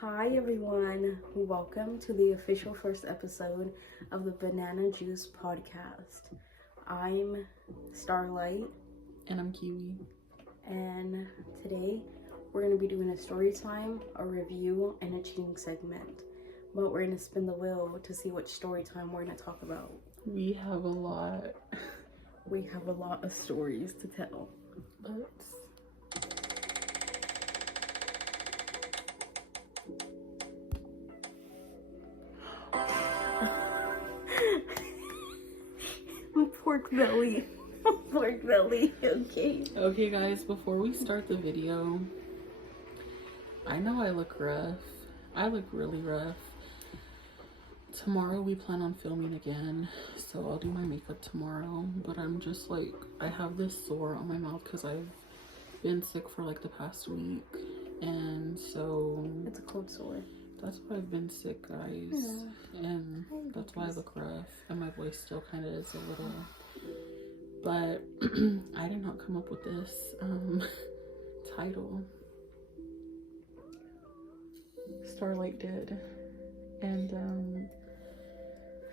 Hi everyone, welcome to the official first episode of the Banana Juice podcast. I'm Starlight. And I'm Kiwi. And today we're going to be doing a story time, a review, and a cheating segment. But we're going to spin the wheel to see which story time we're going to talk about. We have a lot. We have a lot of stories to tell. Pork belly. Pork belly, okay. Okay guys, before we start the video, I know I look rough. I look really rough. Tomorrow we plan on filming again, so I'll do my makeup tomorrow, but I'm just like, I have this sore on my mouth because I've been sick for like the past week, and so It's a cold sore. that's why I've been sick, guys. Yeah. And that's why I look rough and my voice still kind of is a little, but I did not come up with this title. Starlight did. And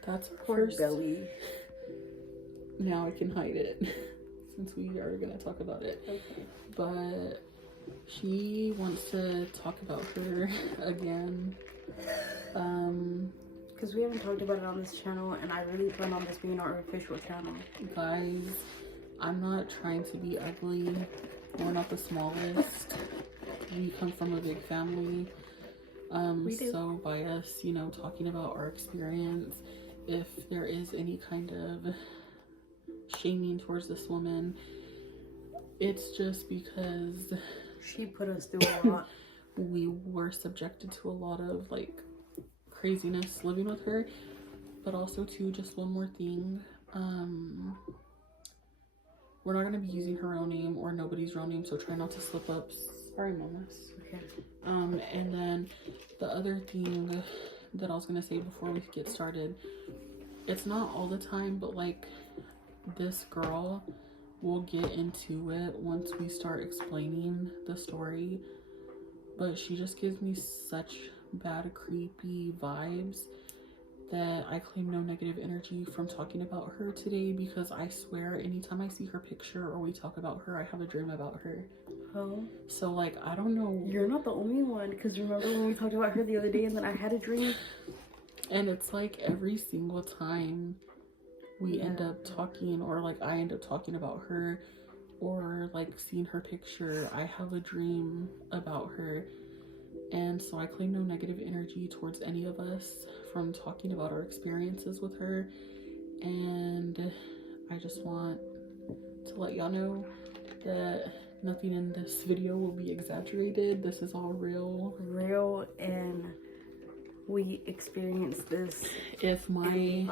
that's Pork belly. Now I can hide it since we are gonna talk about it. Okay. But she wants to talk about her again. Because we haven't talked about it on this channel, and I really plan on this being our official channel. Guys, I'm not trying to be ugly. We're not the smallest. We come from a big family. So by us, you know, talking about our experience, if there is any kind of shaming towards this woman, it's just because she put us through a lot. We were subjected to a lot of like craziness living with her. But also too, just one more thing, we're not going to be using her real name or nobody's real name, so try not to slip up. Sorry, mamas. Okay. And then the other thing that I was going to say before we get started, it's not all the time, but like this girl, we'll get into it once we start explaining the story, but she just gives me such bad, creepy vibes that I claim no negative energy from talking about her today, because I swear anytime I see her picture or we talk about her, I have a dream about her. Oh. So like, I don't know. You're not the only one, because remember when we talked about her the other day and then I had a dream? And it's like every single time we end up talking, or like I end up talking about her or like seeing her picture, I have a dream about her. And so I claim no negative energy towards any of us from talking about our experiences with her. And I just want to let y'all know that nothing in this video will be exaggerated. This is all real, and we experienced this. If my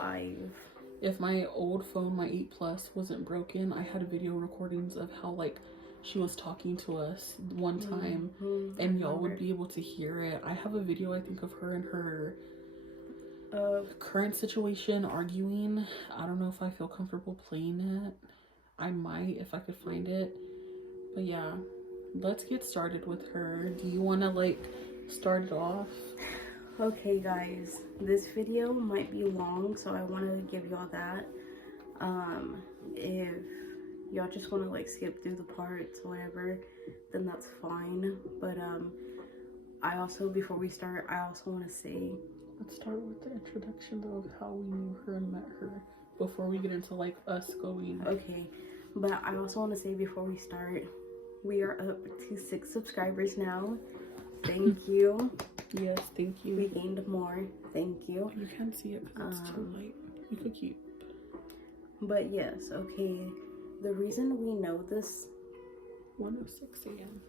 old phone, my 8 Plus, wasn't broken, I had video recordings of how like she was talking to us one time, and y'all would be able to hear it. I have a video, I think, of her and her current situation arguing. I don't know if I feel comfortable playing it. I might if I could find it. But yeah, let's get started with her. Do you want to like start it off? Okay guys, this video might be long, so I want to give y'all that. If y'all just want to like skip through the parts or whatever, then that's fine. But I also, before we start, I also want to say, let's start with the introduction though of how we knew her and met her before we get into like us going. Okay, but I also want to say before we start, we are up to 6 subscribers now. Thank you. Yes, thank you. We gained more. Thank you. You can't see it because it's too light. You could keep. But yes, okay. The reason we know this 1:06 a.m.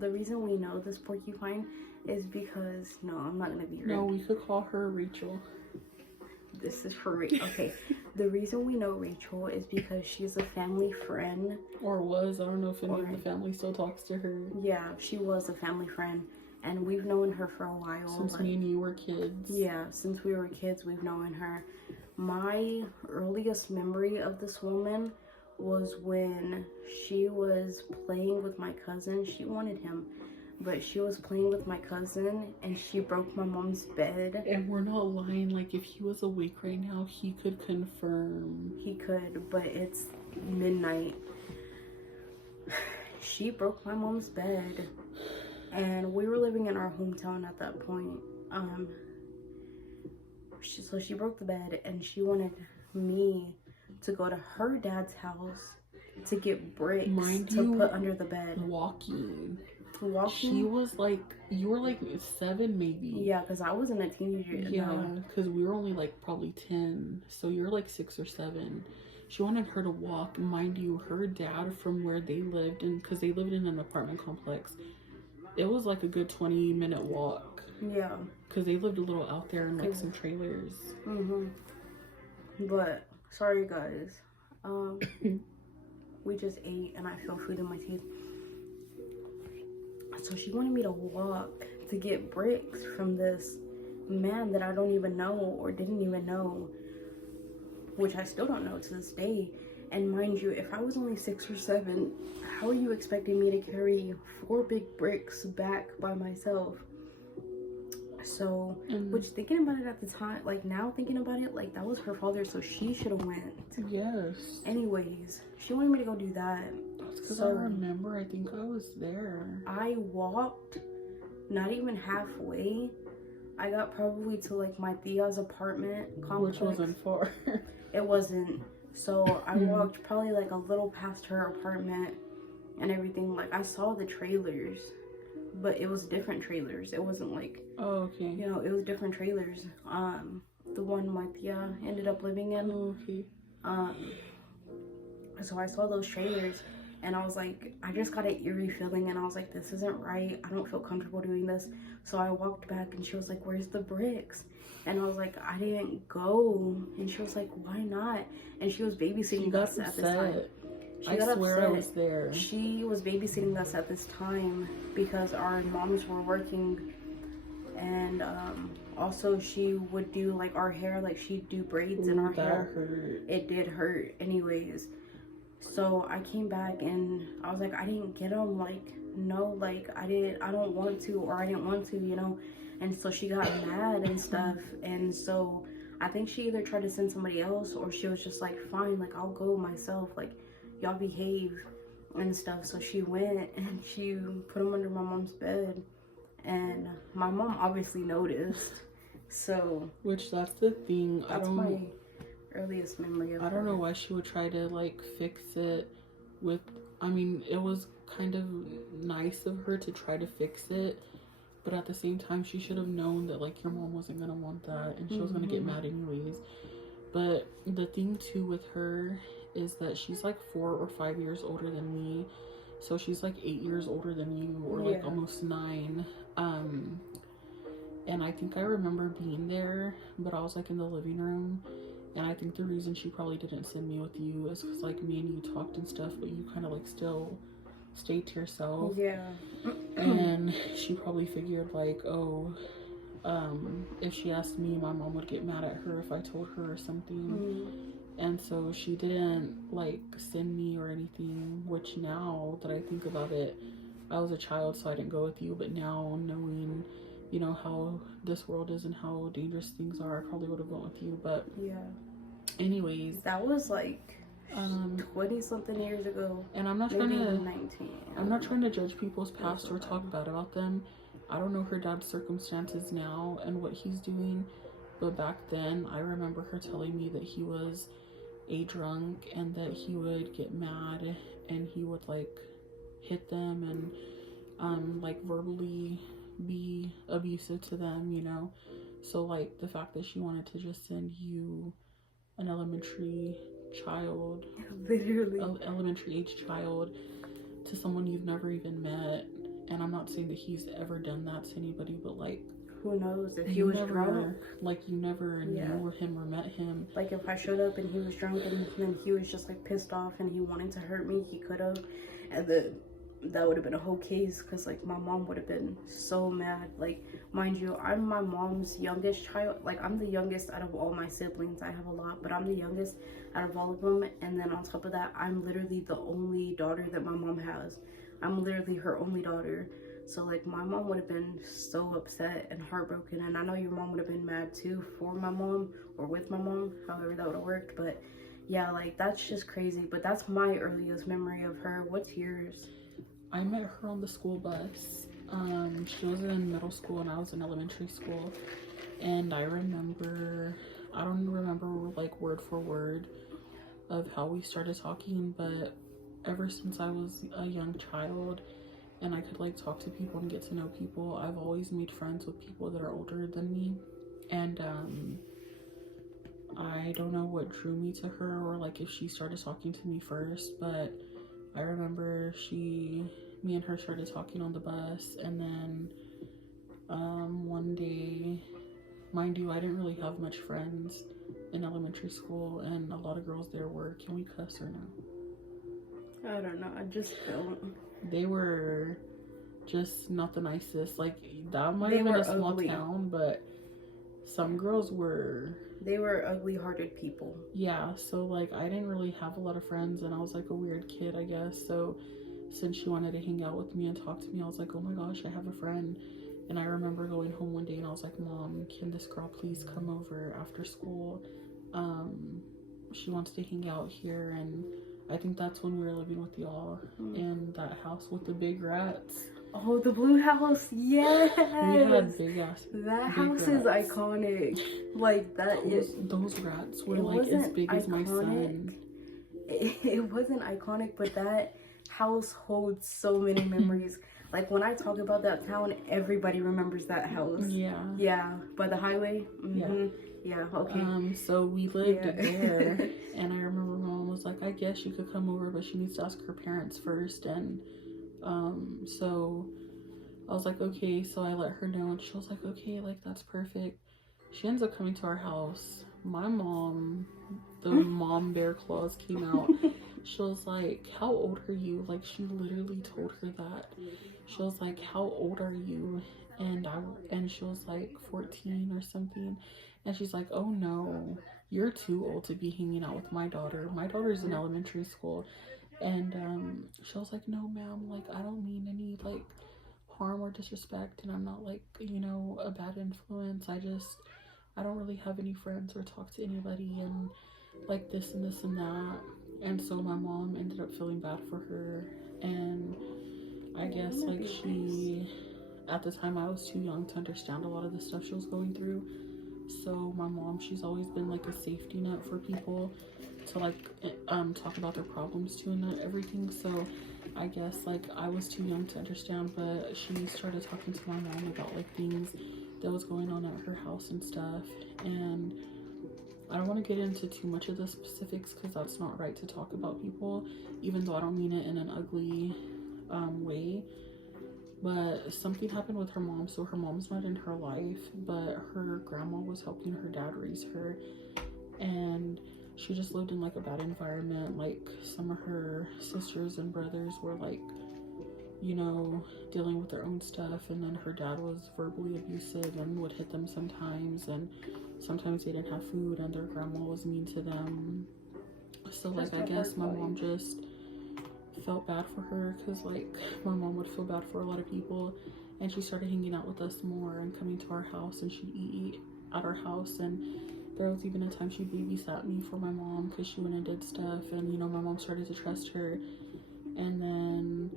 The reason we know this porcupine is because I'm not gonna be rude. No, we could call her Rachel. This is for Rachel. Okay. The reason we know Rachel is because she's a family friend. Or was. I don't know if any of the family still talks to her. Yeah, she was a family friend. And we've known her for a while. Since me and you were kids. Yeah, since we were kids, we've known her. My earliest memory of this woman was when she was playing with my cousin. She wanted him. but she was playing with my cousin and she broke my mom's bed. And we're not lying, like if he was awake right now, he could confirm. He could, but it's midnight. She broke my mom's bed, and we were living in our hometown at that point. So she broke the bed, and she wanted me to go to her dad's house to get bricks to put under the bed. Walking. She was like, you were like 7 maybe. Yeah, because I wasn't a teenager. Yeah, because we were only like probably 10, so you're like 6 or 7. She wanted her to walk. Mind you, her dad, from where they lived, and because they lived in an apartment complex, it was like a good 20-minute walk. Yeah, because they lived a little out there in like some trailers. But sorry guys, we just ate and I feel food in my teeth. So she wanted me to walk to get bricks from this man that I don't even know or didn't even know, which I still don't know to this day. And mind you, if I was only 6 or 7, how are you expecting me to carry 4 big bricks back by myself? So, which thinking about it at the time, like now thinking about it, like that was her father, so she should have went. Yes. Anyways, she wanted me to go do that. Because I remember, I think I was there. I walked not even halfway. I got probably to like my tia's apartment complex. Which wasn't far. It wasn't. So I walked probably like a little past her apartment and everything. Like I saw the trailers, but it was different trailers. It wasn't like, oh, okay. You know, it was different trailers. The one my tia ended up living in. Oh, okay. So I saw those trailers and I was like, I just got an eerie feeling and I was like, this isn't right. I don't feel comfortable doing this. So I walked back and she was like, where's the bricks? And I was like, I didn't go. And she was like, why not? And she was babysitting us at this time. I swear I was there. She was babysitting us at this time because our moms were working, and also she would do like our hair, like she'd do braids in our hair. Hurt. It did hurt anyways. So I came back and I was like, I didn't get them, like no, like I don't want to, or I didn't want to, you know. And so she got mad and stuff, and so I think she either tried to send somebody else or she was just like, fine, like I'll go myself, like y'all behave and stuff. So she went and she put them under my mom's bed, and my mom obviously noticed. So which, that's the thing, that's my earliest memory of I don't know why she would try to like fix it with, I mean, it was kind of nice of her to try to fix it, but at the same time she should have known that like your mom wasn't gonna want that and she was gonna get mad anyways. But the thing too with her is that she's like 4 or 5 years older than me, so she's like 8 years older than you, or like almost 9. And I think I remember being there, but I was like in the living room, and I think the reason she probably didn't send me with you is because like me and you talked and stuff, but you kind of like still stayed to yourself. Yeah. And she probably figured like, oh, if she asked me, my mom would get mad at her if I told her or something. And so she didn't like send me or anything, which now that I think about it, I was a child, so I didn't go with you, but now knowing, you know, how this world is and how dangerous things are, I probably would have gone with you. But yeah, anyways, that was like 20 something years ago, and I'm not maybe trying to 19. I'm not trying to judge people's past or talk bad about them. I don't know her dad's circumstances now and what he's doing, but back then I remember her telling me that he was a drunk and that he would get mad and he would like hit them and like verbally be abusive to them, you know. So like the fact that she wanted to just send you, an elementary child, literally elementary age child, to someone you've never even met, and I'm not saying that he's ever done that to anybody, but like, who knows if he was drunk, like you never knew him or met him. Like if I showed up and he was drunk and then he was just like pissed off and he wanted to hurt me, he could have, and that would have been a whole case, because like my mom would have been so mad. Like, mind you, I'm my mom's youngest child. Like I'm the youngest out of all my siblings. I have a lot, but I'm the youngest out of all of them. And then on top of that, I'm literally the only daughter that my mom has. I'm literally her only daughter. So like my mom would have been so upset and heartbroken, and I know your mom would have been mad too for my mom or with my mom, however that would have worked. But yeah, like that's just crazy. But that's my earliest memory of her. What's yours? I met her on the school bus. She was in middle school and I was in elementary school. And I don't remember like word for word of how we started talking, but ever since I was a young child and I could like talk to people and get to know people, I've always made friends with people that are older than me. And I don't know what drew me to her or like if she started talking to me first, but I remember me and her started talking on the bus, and then one day, mind you, I didn't really have much friends in elementary school, and a lot of girls there were, can we cuss or no? I don't know. I just don't. They were just not the nicest. Like, that might have been a small town, but some girls were... They were ugly-hearted people. Yeah, so, like, I didn't really have a lot of friends, and I was, like, a weird kid, I guess. So, since she wanted to hang out with me and talk to me, I was like, oh my gosh, I have a friend. And I remember going home one day, and I was like, Mom, can this girl please come over after school? She wants to hang out here, and I think that's when we were living with y'all in that house with the big rats. Oh, the blue house, yes. We had big ass. That house is iconic. Like those rats were like as big as my son. It wasn't iconic, but that house holds so many memories. Like when I talk about that town, everybody remembers that house. Yeah. Yeah, by the highway. Mm-hmm. Yeah. Okay. So we lived there, and I remember my mom was like, I guess you could come over, but she needs to ask her parents first. And so I was like, okay. So I let her know, and she was like, okay, like that's perfect. She ends up coming to our house. My mom, the mom bear claws came out. She was like, how old are you? Like, she literally told her that. She was like, how old are you? And she was like 14 or something. And she's like, oh no, you're too old to be hanging out with my daughter. My daughter's in elementary school. And she was like, no ma'am, like I don't mean any like harm or disrespect, and I'm not like, you know, a bad influence. I don't really have any friends or talk to anybody, and like this and this and that. And so my mom ended up feeling bad for her, and I guess like at the time I was too young to understand a lot of the stuff she was going through. So my mom, she's always been like a safety net for people to like talk about their problems to and everything. So I guess like I was too young to understand, but she started talking to my mom about like things that was going on at her house and stuff. And I don't want to get into too much of the specifics because that's not right to talk about people, even though I don't mean it in an ugly way. But something happened with her mom, so her mom's not in her life, but her grandma was helping her dad raise her, and she just lived in like a bad environment. Like some of her sisters and brothers were like, you know, dealing with their own stuff, and then her dad was verbally abusive and would hit them sometimes, and sometimes they didn't have food and their grandma was mean to them. So like I guess my mom just felt bad for her, because like my mom would feel bad for a lot of people, and she started hanging out with us more and coming to our house, and she'd eat at our house. And there was even a time she babysat me for my mom because she went and did stuff, and you know, my mom started to trust her. And then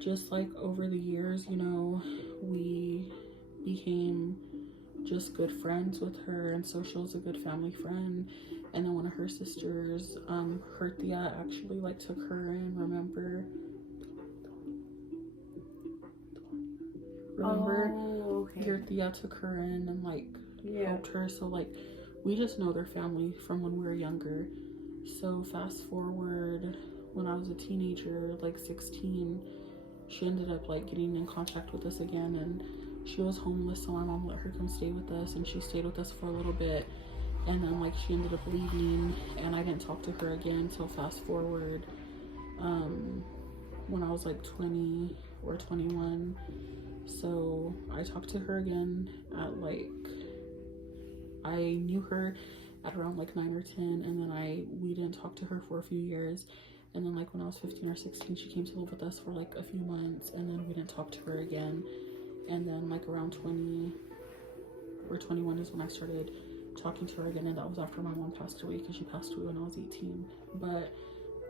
just like over the years, you know, we became just good friends with her, and so she was a good family friend. And then one of her sisters, her tia, actually like took her in. Remember? Oh, okay. Your tia took her in and like helped her. So like we just know their family from when we were younger. So fast forward, when I was a teenager, like 16, she ended up like getting in contact with us again, and she was homeless, so my mom let her come stay with us, and she stayed with us for a little bit. And then like she ended up leaving, and I didn't talk to her again until fast forward when I was like 20 or 21. So I talked to her again at like, I knew her at around like 9 or 10, and then we didn't talk to her for a few years. And then like when I was 15 or 16, she came to live with us for like a few months, and then we didn't talk to her again. And then like around 20 or 21 is when I started talking to her again, and that was after my mom passed away, because she passed away when I was 18. But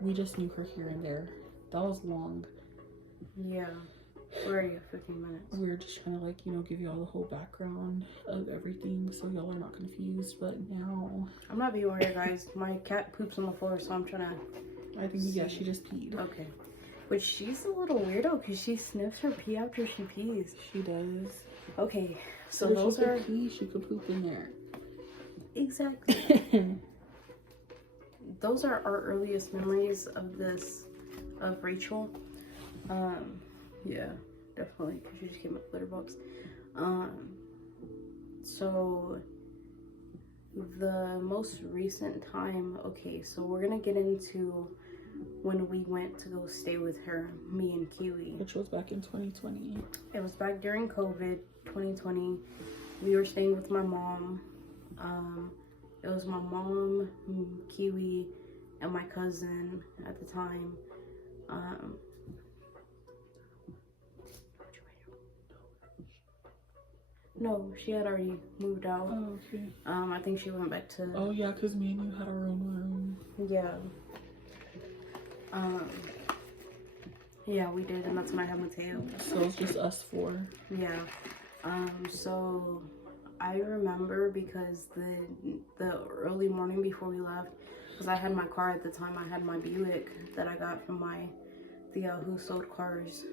we just knew her here and there. That was long. Yeah. Where are you? 15 minutes. We were just trying to like, you know, give y'all the whole background of everything so y'all are not confused. But now I'm not being weird, guys. My cat poops on the floor, so I'm trying to... I think, yeah, she just peed. Okay. But she's a little weirdo because she sniffs her pee after she pees. She does. Okay, so if those she are... could pee, she could poop in there. Exactly. Those are our earliest memories of Rachel. Yeah, definitely, because she just came up with litter box. So the most recent time, okay, so we're gonna get into when we went to go stay with her, me and Kiwi. Which was back in 2020. It was back during COVID, 2020. We were staying with my mom. It was my mom, Kiwi, and my cousin at the time. No, she had already moved out. Oh, okay. I think she went back to... Oh, yeah, because me and you had our own room. Yeah. Yeah, we did, and that's when I had Mateo. So it's just us four. Yeah. So I remember because the early morning before we left, because I had my car at the time, I had my Buick that I got from the who sold cars.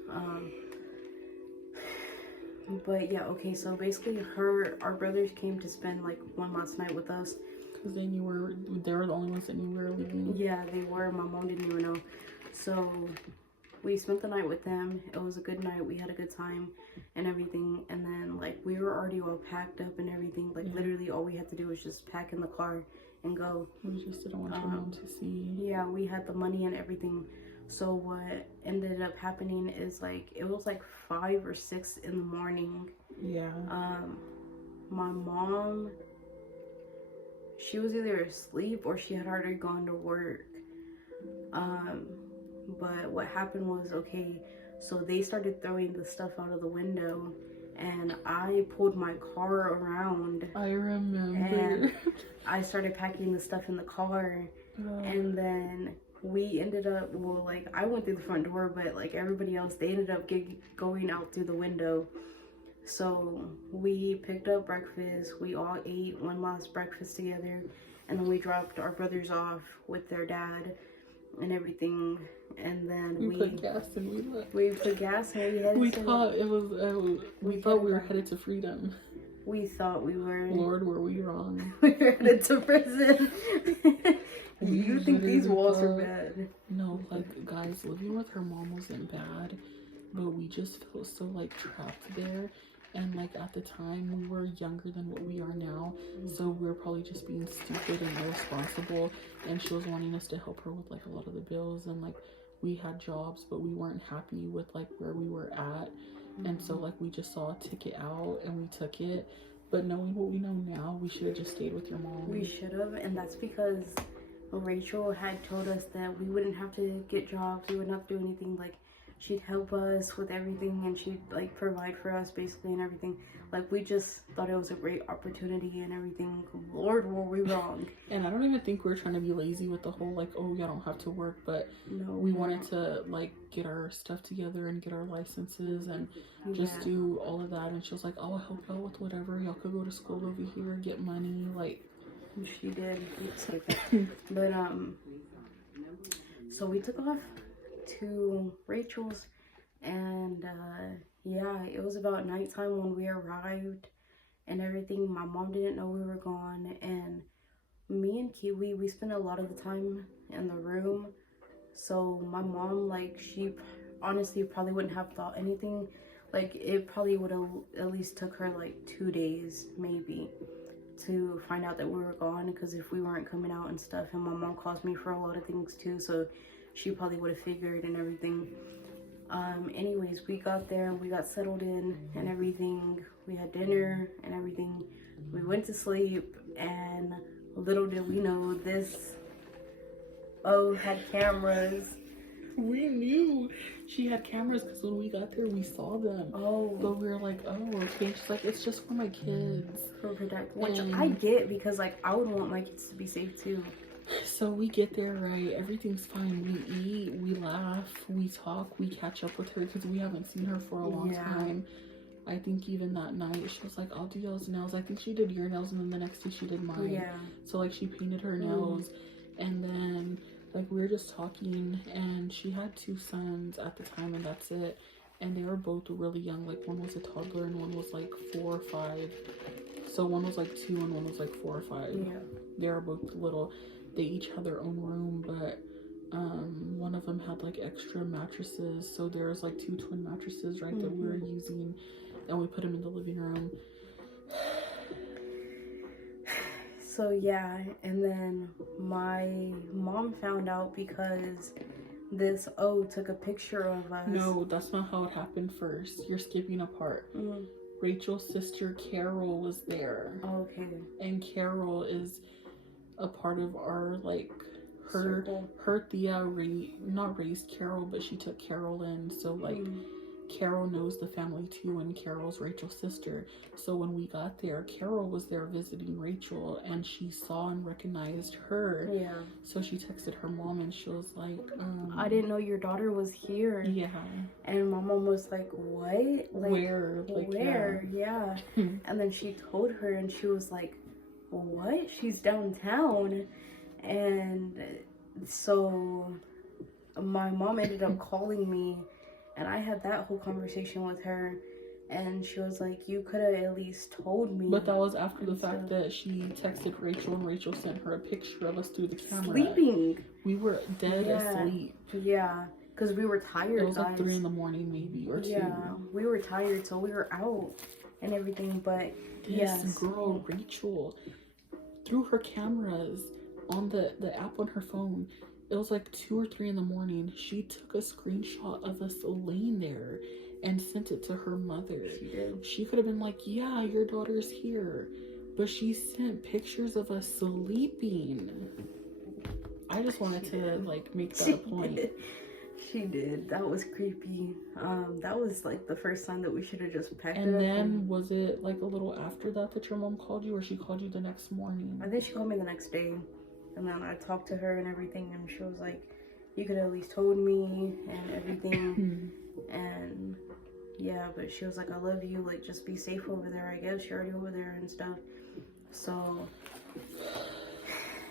But yeah, okay, so basically our brothers came to spend like one last night with us. Because they were the only ones that knew we were leaving. Yeah, they were. My mom didn't even know. So we spent the night with them. It was a good night. We had a good time and everything. And then like we were already all packed up and everything. Like literally all we had to do was just pack in the car and go. We just didn't want your mom to see. Yeah, we had the money and everything. So what ended up happening is like it was like 5 or 6 in the morning. Yeah. My mom, she was either asleep or she had already gone to work. But what happened was, okay, so they started throwing the stuff out of the window, and I pulled my car around. I remember. And I started packing the stuff in the car, and then we ended up, well, like, I went through the front door, but, like, everybody else, they ended up going out through the window. So we picked up breakfast. We all ate one last breakfast together, and then we dropped our brothers off with their dad and everything. And then we put gas and we left. We put gas and we headed we thought we were headed to freedom. We thought we were. Lord, were we wrong? We were headed to prison. You think these walls are bad? No, like, guys, living with her mom wasn't bad, but we just felt so, like, trapped there. And, like, at the time, we were younger than what we are now, so we were probably just being stupid and irresponsible, and she was wanting us to help her with, like, a lot of the bills, and, like, we had jobs, but we weren't happy with, like, where we were at, and so, like, we just saw a ticket out, and we took it. But knowing what we know now, we should have just stayed with your mom. We should have, and that's because Rachel had told us that we wouldn't have to get jobs, we wouldn't have to do anything. Like, she'd help us with everything, and she'd, like, provide for us, basically, and everything. Like, we just thought it was a great opportunity and everything. Lord, were we wrong. And I don't even think we were trying to be lazy with the whole, like, oh, y'all don't have to work, but no, we wanted to, like, get our stuff together and get our licenses and just do all of that. And she was like, oh, I'll help out with whatever. Y'all could go to school over here, get money, like. She did. But, so we took off to Rachel's, and yeah, it was about nighttime when we arrived and everything. My mom didn't know we were gone, and me and Kiwi, we spent a lot of the time in the room. So my mom, like, she honestly probably wouldn't have thought anything. Like, it probably would have at least took her like 2 days maybe to find out that we were gone, because if we weren't coming out and stuff, and my mom calls me for a lot of things too, so she probably would have figured and everything. Anyways, we got there, we got settled in and everything. We had dinner and everything. We went to sleep, and little did we know this had cameras We knew she had cameras because when we got there, we saw them. Oh. But we were like, oh, okay. She's like, it's just for my kids. For protect, which I get because, like, I would want my kids to be safe too. So we get there, right? Everything's fine. We eat, we laugh, we talk, we catch up with her because we haven't seen her for a long time. I think even that night she was like, I'll do those nails. I think she did your nails and then the next day she did mine. Yeah. So like she painted her nails and then like we were just talking and she had 2 sons at the time and that's it. And they were both really young. Like one was a toddler and one was like 4 or 5. So one was like 2 and one was like 4 or 5. Yeah. They were both little. They each had their own room, but one of them had like extra mattresses. So there was like 2 twin mattresses, right, that we were using. And we put them in the living room. So yeah, and then my mom found out because this O took a picture of us. No, that's not how it happened first. You're skipping a part. Rachel's sister Carol was there. Okay. And Carol is a part of our like her circle. Her Thea not raised Carol, but she took Carol in. So like Carol knows the family too, and Carol's Rachel's sister. So when we got there, Carol was there visiting Rachel, and she saw and recognized her. Yeah. So she texted her mom, and she was like, I didn't know your daughter was here. Yeah. And my mom was like, what? Like, where? Like, where? Yeah. And then she told her, and she was like, what? She's downtown. And so my mom ended up calling me. And I had that whole conversation with her, and she was like, you could have at least told me. But that was after the fact that she texted Rachel, and Rachel sent her a picture of us through the camera. Sleeping. We were dead asleep. Yeah, because we were tired, It was like guys. 3 in the morning maybe, or 2. Yeah, we were tired, so we were out and everything, but this girl, Rachel, through her cameras on the app on her phone, it was like 2 or 3 in the morning. She took a screenshot of us laying there and sent it to her mother. She did. She could have been like, yeah, your daughter's here. But she sent pictures of us sleeping. I just wanted to like make that a point. She did. That was creepy. That was like the first time that we should have just packed it up. And then was it like a little after that your mom called you, or she called you the next morning? I think she called me the next day. And then I talked to her and everything, and she was like, you could have at least told me and everything. And yeah, but she was like, I love you, like, just be safe over there. I guess you're already over there and stuff. So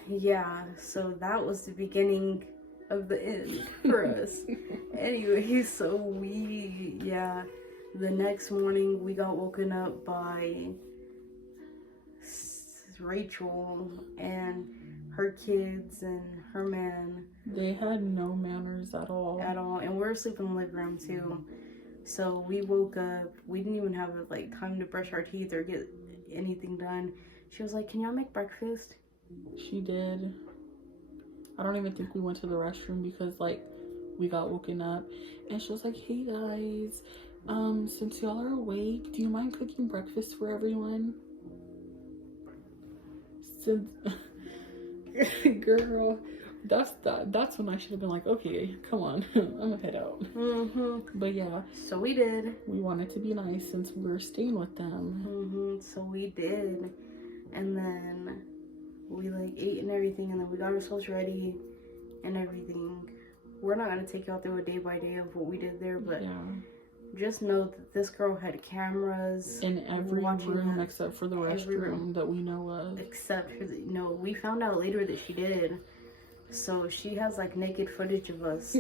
yeah, so that was the beginning of the end for us. Anyway, so the next morning we got woken up by Rachel and her kids and her man. They had no manners at all. And we're asleep in the living room too. So we woke up. We didn't even have like time to brush our teeth or get anything done. She was like, can y'all make breakfast? She did. I don't even think we went to the restroom because like we got woken up, and she was like, hey guys, since y'all are awake, do you mind cooking breakfast for everyone? Since girl, that's when I should have been like, okay, come on, I'm gonna head out. But yeah, so we did. We wanted to be nice since we were staying with them. So we did. And then we like ate and everything, and then we got ourselves ready and everything. We're not gonna take y'all through a day by day of what we did there, but just know that this girl had cameras in every room except for the restroom that we know of. Except for we found out later that she did. So she has like naked footage of us.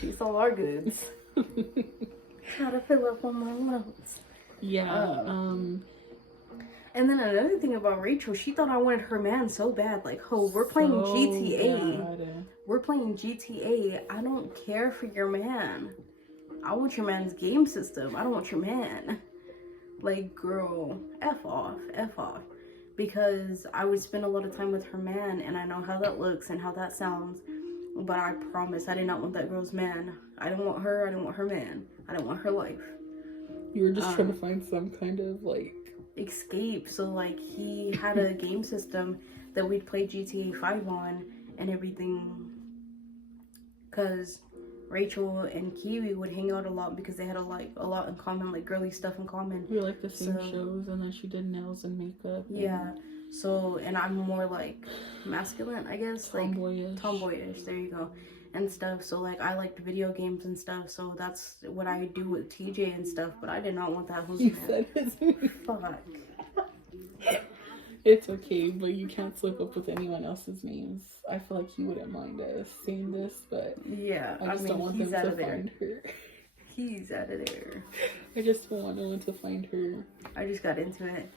She saw our goods. How to fill up on my loans. Yeah. And then another thing about Rachel, she thought I wanted her man so bad. Like, oh, we're playing GTA. Bad. We're playing GTA. I don't care for your man. I want your man's game system. I don't want your man. Like, girl, F off. Because I would spend a lot of time with her man, and I know how that looks and how that sounds. But I promise I did not want that girl's man. I didn't want her. I didn't want her man. I didn't want her life. You were just trying to find some kind of, like, escape. So, like, he had a game system that we'd play GTA 5 on and everything. because Rachel and Kiwi would hang out a lot because they had a lot in common, like girly stuff in common. We like the same shows, and then she did nails and makeup. Yeah. So, and I'm more like masculine, I guess. Tomboyish. Tomboyish, there you go. And stuff. So like I liked video games and stuff. So that's what I do with TJ and stuff. But I did not want that You said his name. Fuck. It's okay, but you can't slip up with anyone else's names. I feel like he wouldn't mind us saying this, but yeah, I just don't want them to find her. He's out of there. I just don't want no one to find her. I just got into it.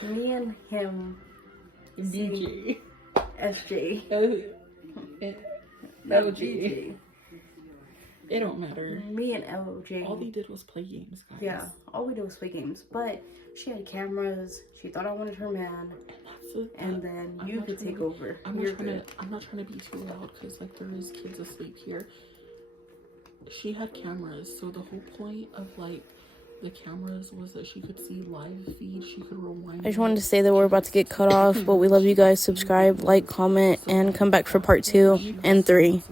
Me and him. BJ. SJ. LJ. It don't matter. Me and LJ. All they did was play games, guys. Yeah, all we did was play games. But she had cameras. She thought I wanted her man. And then you could take over. I'm not trying to be too loud because like there is kids asleep here. She had cameras, so the whole point of like the cameras was that she could see live feed. She could rewind. I just wanted to say that we're about to get cut off, but we love you guys. Subscribe, like, comment, and come back for part 2 and 3.